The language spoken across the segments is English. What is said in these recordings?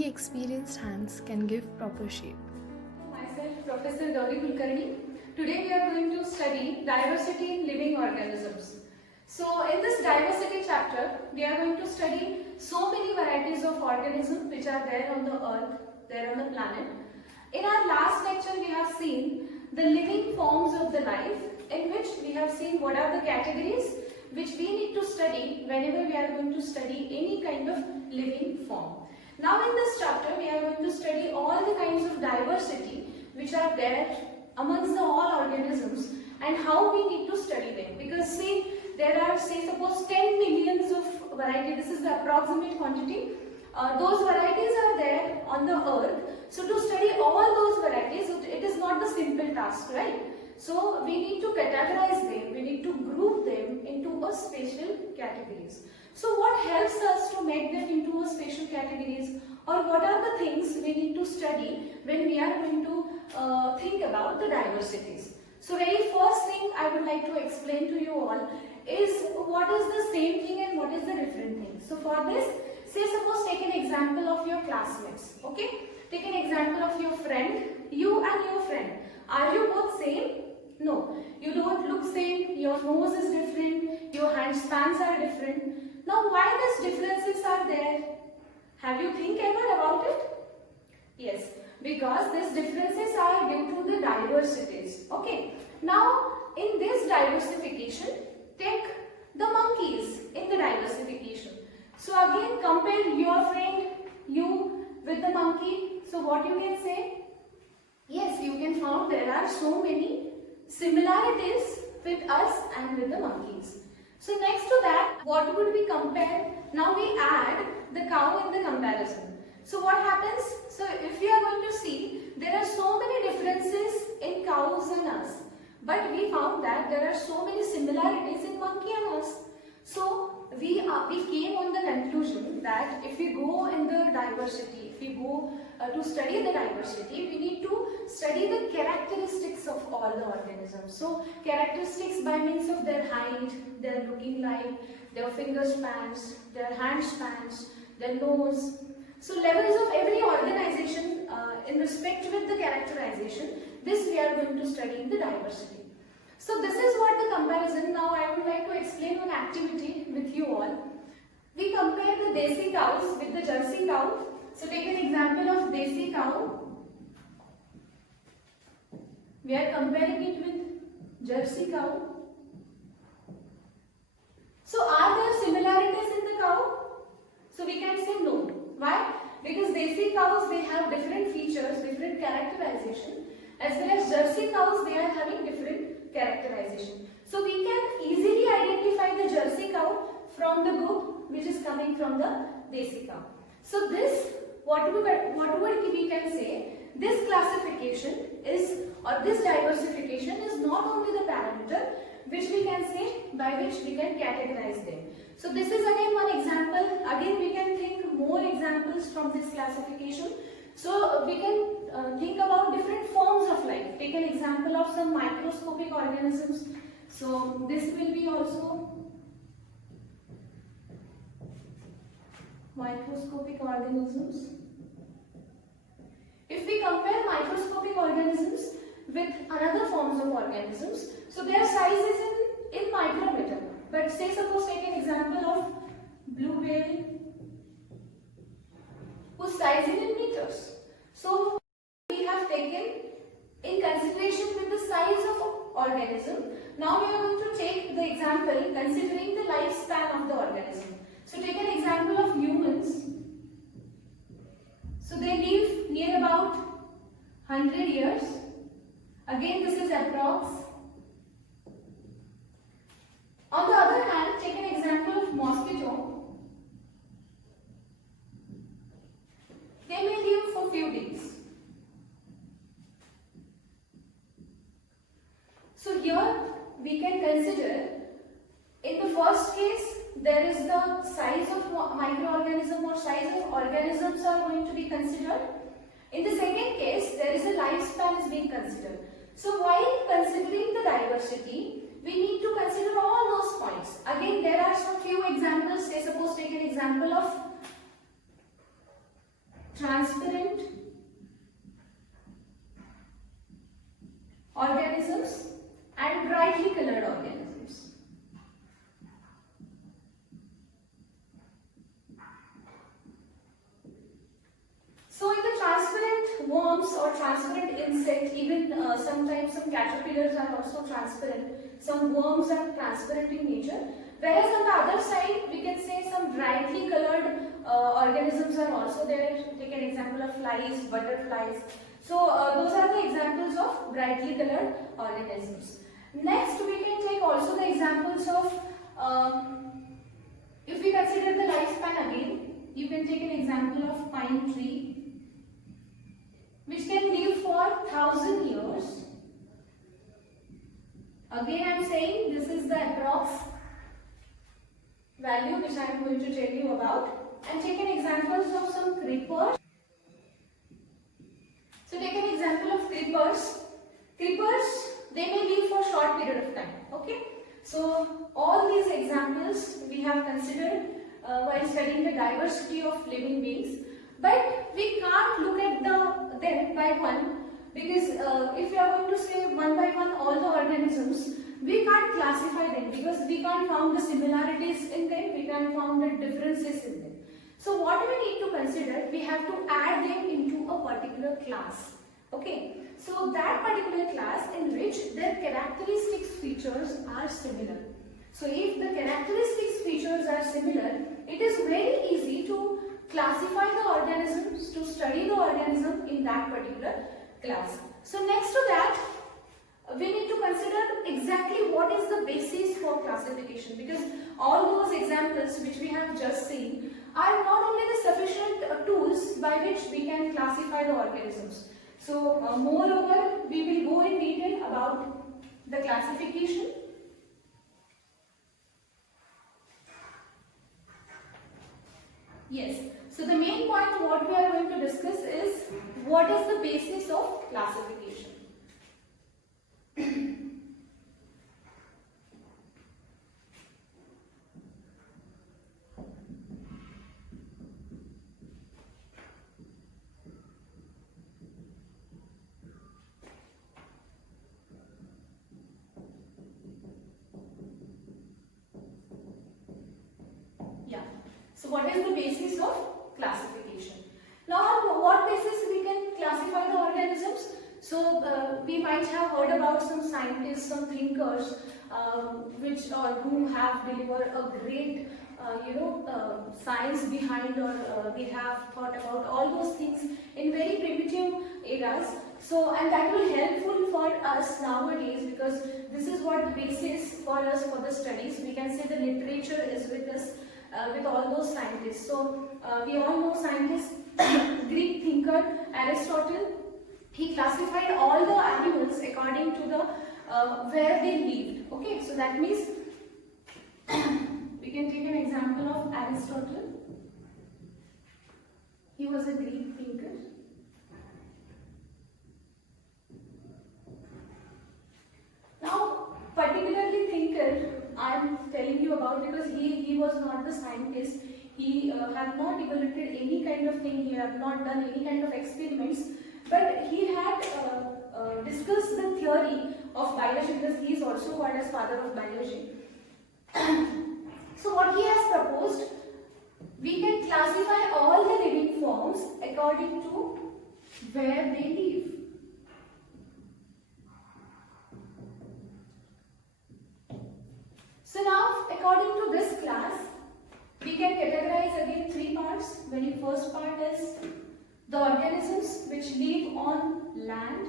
only experienced hands can give proper shape. Myself, Professor Gauri Kulkarni. Today we are going to study diversity in living organisms. So in this diversity chapter, we are going to study so many varieties of organisms which are there on the earth, there on the planet. In our last lecture, we have seen the living forms of the life, in which we have seen what are the categories which we need to study whenever we are going to study any kind of living form. Now in this chapter, we are going to study all the kinds of diversity which are there amongst the all organisms and how we need to study them. Because see, there are say suppose 10 millions of variety, this is the approximate quantity. Those varieties are there on the earth. So to study all those varieties, it is not the simple task, right? So we need to categorize them, we need to group them into a spatial categories. So what helps us to make them into a spatial categories, or what are the things we need to study when we are going to think about the diversities? So very first thing I would like to explain to you all is what is the same thing and what is the different thing. So for this, say suppose take an example of your classmates, okay? Take an example of your friend, you and your friend. Are you both same? No, you don't look same, your nose is different, your hand spans are different. Now why these differences are there? Have you think ever about it? Yes, because these differences are due to the diversities. Okay, now in this diversification, take the monkeys in the diversification. So again compare your friend, you with the monkey. So what you can say? Yes, you can find there are so many similarities with us and with the monkeys. So next to that, what would we compare? Now we add the cow in the comparison. So what happens? So if you are going to see, there are so many differences in cows and us. But we found that there are so many similarities in monkey and us. So we came on the conclusion that if we go in the diversity, if we go to study the diversity, we need to study the characteristics of all the organisms. So characteristics by means of their height, their looking like, their finger spans, their hand spans, their nose. So levels of every organization in respect with the characterization, this we are going to study in the diversity. So this is what the comparison. Now I would like to explain one activity with you all. We compare the desi cows with the Jersey cow. So take an example of desi cow. We are comparing it with Jersey cow. So are there similarities in the cow? So we can say no. Why? Because desi cows, they have different features, different characterization, as well as Jersey cows, they are having different characterization. So we can easily identify the Jersey cow from the group which is coming from the desi cow. So this, whatever we can say, this classification is, or this diversification is not only the parameter which we can say by which we can categorize them. So this is again one example. Again we can think more examples from this classification. So we can think about different forms of life. Take an example of some microscopic organisms. So this will be also microscopic organisms. If we compare microscopic organisms with another forms of organisms, so their size is in micrometer. But say suppose take an example of blue whale, whose size is in meters. So we have taken in consideration with the size of organism. Now we are going to take the example considering the lifespan of the organism. So take an example of humans. So they live near about 100 years. Again this is approx. On the other hand, take an example of mosquito. They may live for few days. So here we can consider, in the first case, there is the size of microorganism or size of organisms are going to be considered. In the second case, there is a lifespan is being considered. So while considering the diversity, we need to consider all those points. Again, there are some few examples. Say suppose take an example of transparent organisms and brightly colored organisms. So in the transparent worms or transparent insect, even sometimes some caterpillars are also transparent. Some worms are transparent in nature. Whereas on the other side, we can say some brightly colored organisms are also there. Take an example of flies, butterflies. So those are the examples of brightly colored organisms. Next, we can take also the examples of, if we consider the lifespan again, you can take an example of pine tree, which can live for 1,000 years. Again, I am saying this is the approx value which I am going to tell you about. And take an examples of some creepers. So take an example of creepers. Creepers, they may live for a short period of time. Okay. So all these examples we have considered while studying the diversity of living beings. But we can't look at them by one, because if we are going to say one by one all the organisms, we can't classify them because we can't found the similarities in them, we can't found the differences in them. So what we need to consider, we have to add them into a particular class. Okay, so that particular class in which their characteristics features are similar. So if the characteristics features are similar, it is very easy to classify the organisms, to study the organism in that particular class. So next to that, we need to consider exactly what is the basis for classification, because all those examples which we have just seen are not only the sufficient tools by which we can classify the organisms. So moreover, we will go in detail about the classification. Yes, so the main point what we are going to discuss is what is the basis of classification. So what is the basis of classification? Now on what basis we can classify the organisms? So we might have heard about some scientists, some thinkers which or who have delivered a great science behind, or they have thought about all those things in very primitive eras. So, and that will helpful for us nowadays, because this is what the basis for us for the studies. We can say the literature is with us. With all those scientists. So we all know scientists, Greek thinker Aristotle, he classified all the animals according to the where they lived. Okay, so that means we can take an example of Aristotle. He was a Greek thinker. Now, particularly thinker, I am telling you about, because he was not the scientist. He have not developed any kind of thing. He have not done any kind of experiments. But he had discussed the theory of biology, because he is also called as father of biology. So what he has proposed, we can classify all the living forms according to where they live. So now, according to this class, we can categorize again three parts. Very first part is the organisms which live on land.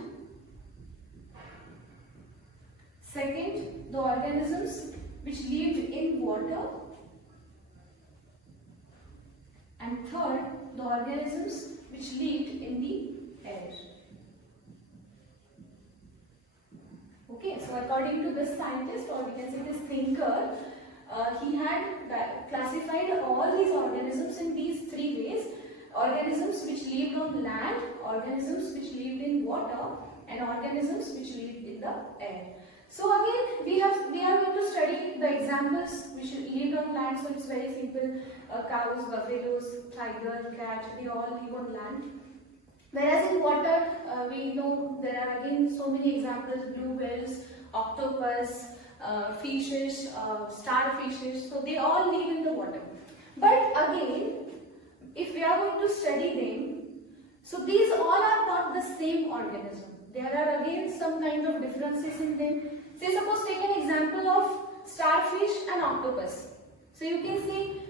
Second, the organisms which lived in water. And third, the organisms which lived in the air. Okay, so according to this scientist, or we can say this thinker, he had classified all these organisms in these three ways: organisms which lived on land, organisms which lived in water, and organisms which lived in the air. So again, we are going to study the examples which live on land. So it's very simple. Cows, buffaloes, tiger, cat, they all live on land. Whereas in water, we know there are again so many examples: blue whales, octopus, fishes, starfishes. So they all live in the water. But again, if we are going to study them, so these all are not the same organism. There are again some kind of differences in them. Say suppose take an example of starfish and octopus. So you can see,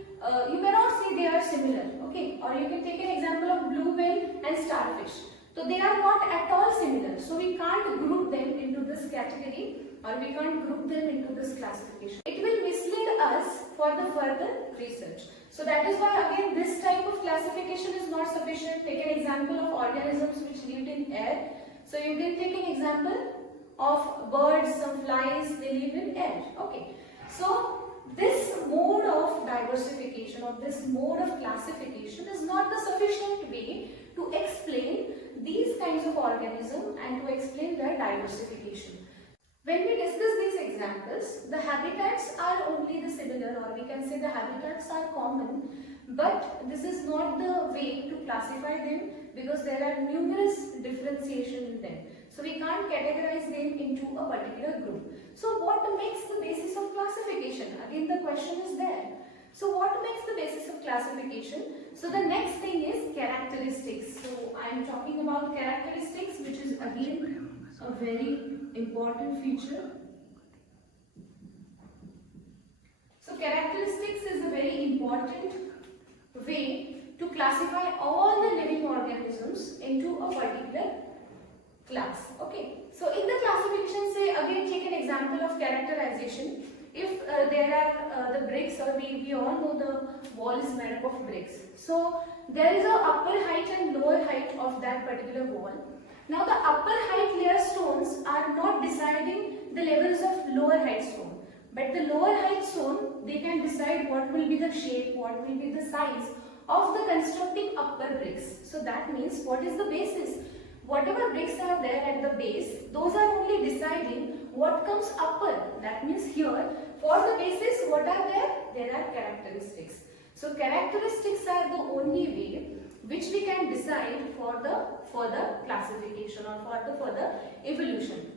you cannot say they are similar, okay? Or you can take an example of blue whale and starfish. So they are not at all similar. So we can't group them into this category, or we can't group them into this classification. It will mislead us for the further research. So that is why again this type of classification is not sufficient. Take an example of organisms which lived in air. So you can take an example of birds, some flies, they live in air. Okay. So this mode of diversification or this mode of classification is not the sufficient way to explain these kinds of organisms and to explain their diversification. When we discuss these examples, the habitats are only the similar, or we can say the habitats are common, but this is not the way to classify them because there are numerous differentiation in them. So we can't categorize them into a particular group. So what makes the basis of classification? Again the question is there. So what makes the basis of classification? So the next thing is characteristics. So I am talking about characteristics, which is again a very important feature. So characteristics is a very important way to classify all the living organisms into a particular class. Okay. So in the classification, say again take an example of characterization. If there are the bricks, or we all know the wall is made up of bricks. So there is a upper height and lower height of that particular wall. Now the upper height layer stones are not deciding the levels of lower height stone, but the lower height stone, they can decide what will be the shape, what will be the size of the constructing upper bricks. So that means what is the basis? Whatever bricks are there at the base, those are only deciding what comes upper. That means here, for the basis, what are there? There are characteristics. So characteristics are the only way which we can decide for the further classification or for the further evolution.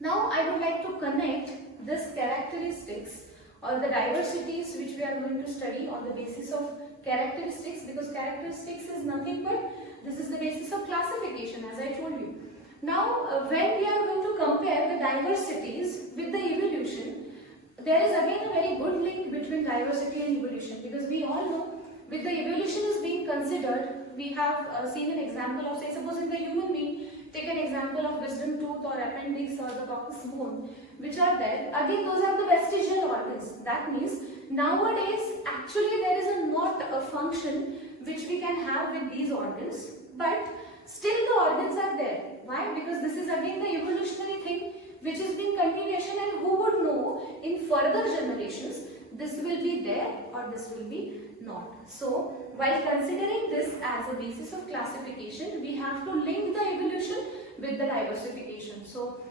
Now I would like to connect this characteristics or the diversities which we are going to study on the basis of characteristics, because characteristics is nothing but this is the basis of classification, as I told you. Now when we are going to compare the diversities with the evolution, there is again a very good link between diversity and evolution, because we all know with the evolution is being considered, we have seen an example of, say suppose in the human being, take an example of wisdom tooth or appendix or the coccus bone, which are there. Again those are the vestigial organs. That means nowadays actually there is not a function which we can have with these organs, but still the organs are there. Why? Because this is again the evolutionary thing which is being continuation, and who would know in further generations this will be there or this will be not. So while considering this as a basis of classification, we have to link the evolution with the diversification. So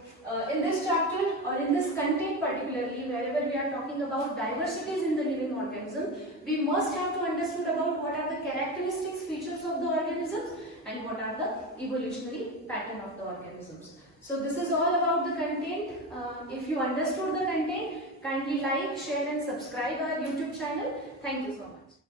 in this chapter or in this content particularly, wherever we are talking about diversities in the living organism, we must have to understand about what are the characteristics, features of the organisms and what are the evolutionary pattern of the organisms. So this is all about the content. If you understood the content, kindly like, share and subscribe our YouTube channel. Thank you so much.